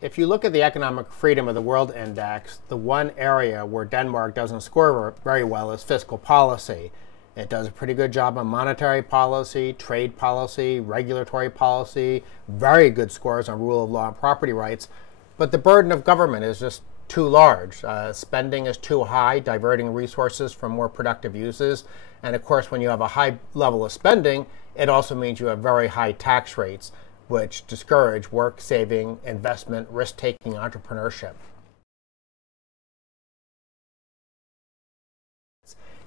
If you look at the Economic Freedom of the World Index, the one area where Denmark doesn't score very well is fiscal policy. It does a pretty good job on monetary policy, trade policy, regulatory policy, very good scores on rule of law and property rights, but the burden of government is just too large. Spending is too high, diverting resources from more productive uses. And of course, when you have a high level of spending, it also means you have very high tax rates, which discourage work-saving, investment, risk-taking entrepreneurship.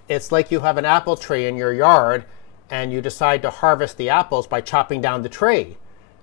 It's like you have an apple tree in your yard and you decide to harvest the apples by chopping down the tree.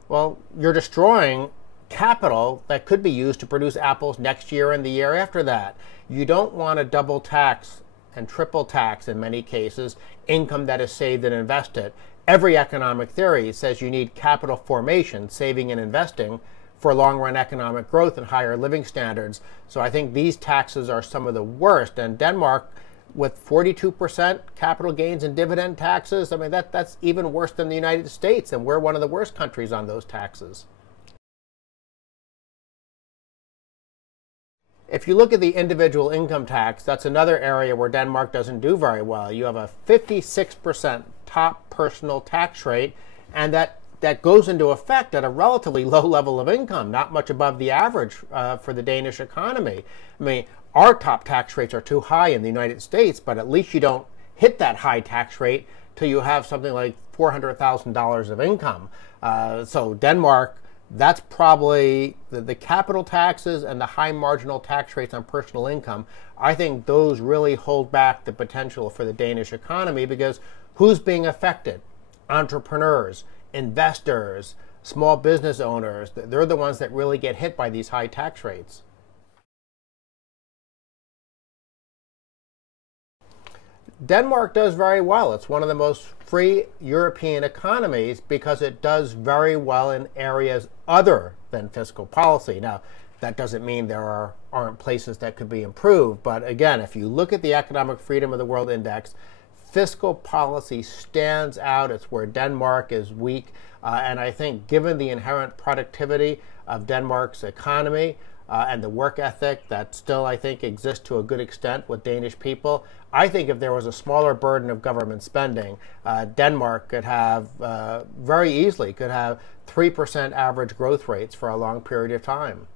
Well, you're destroying capital that could be used to produce apples next year and the year after that. You don't want to double tax and triple tax, in many cases, income that is saved and invested. Every economic theory says you need capital formation, saving and investing, for long-run economic growth and higher living standards. So I think these taxes are some of the worst. And Denmark, with 42% capital gains and dividend taxes, I mean, that's even worse than the United States, and we're one of the worst countries on those taxes. If you look at the individual income tax, that's another area where Denmark doesn't do very well. You have a 56% top personal tax rate, and that goes into effect at a relatively low level of income, not much above the average for the Danish economy. I mean, our top tax rates are too high in the United States, but at least you don't hit that high tax rate till you have something like $400,000 of income. So Denmark, that's probably the capital taxes and the high marginal tax rates on personal income. I think those really hold back the potential for the Danish economy, because who's being affected? Entrepreneurs, investors, small business owners. They're the ones that really get hit by these high tax rates. Denmark does very well. It's one of the most free European economies because it does very well in areas other than fiscal policy. Now, that doesn't mean there aren't places that could be improved. But again, if you look at the Economic Freedom of the World Index, fiscal policy stands out. It's where Denmark is weak. And I think given the inherent productivity of Denmark's economy, and the work ethic that still, I think, exists to a good extent with Danish people, I think if there was a smaller burden of government spending, Denmark could have, very easily, could have 3% average growth rates for a long period of time.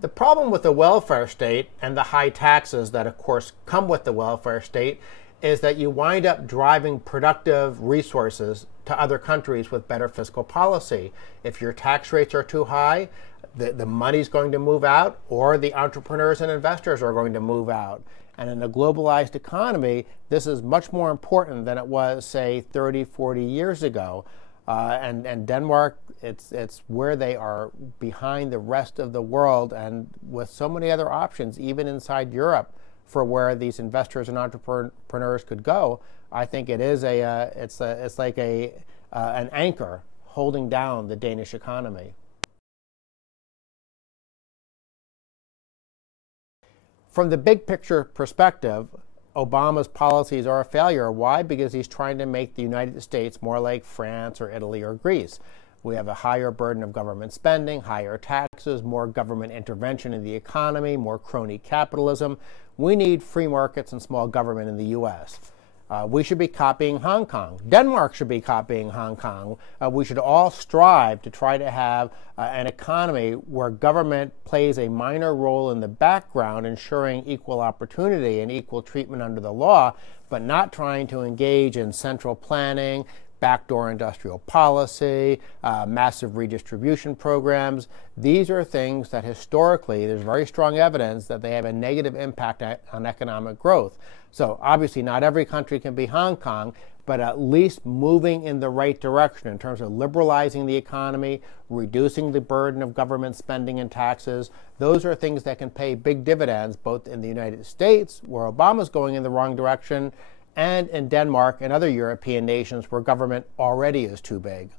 The problem with the welfare state and the high taxes that, of course, come with the welfare state is that you wind up driving productive resources to other countries with better fiscal policy. If your tax rates are too high, the money's going to move out, or the entrepreneurs and investors are going to move out. And in a globalized economy, this is much more important than it was, say, 30, 40 years ago. And Denmark, it's where they are behind the rest of the world, and with so many other options, even inside Europe, for where these investors and entrepreneurs could go. I think it is it's like an anchor holding down the Danish economy. From the big picture perspective, Obama's policies are a failure. Why? Because he's trying to make the United States more like France or Italy or Greece. We have a higher burden of government spending, higher taxes, more government intervention in the economy, more crony capitalism. We need free markets and small government in the U.S. We should be copying Hong Kong. Denmark should be copying Hong Kong. We should all strive to try to have an economy where government plays a minor role in the background, ensuring equal opportunity and equal treatment under the law, but not trying to engage in central planning, backdoor industrial policy, massive redistribution programs. These are things that historically, there's very strong evidence that they have a negative impact on economic growth. So obviously not every country can be Hong Kong, but at least moving in the right direction in terms of liberalizing the economy, reducing the burden of government spending and taxes. Those are things that can pay big dividends, both in the United States, where Obama's going in the wrong direction, and in Denmark and other European nations where government already is too big.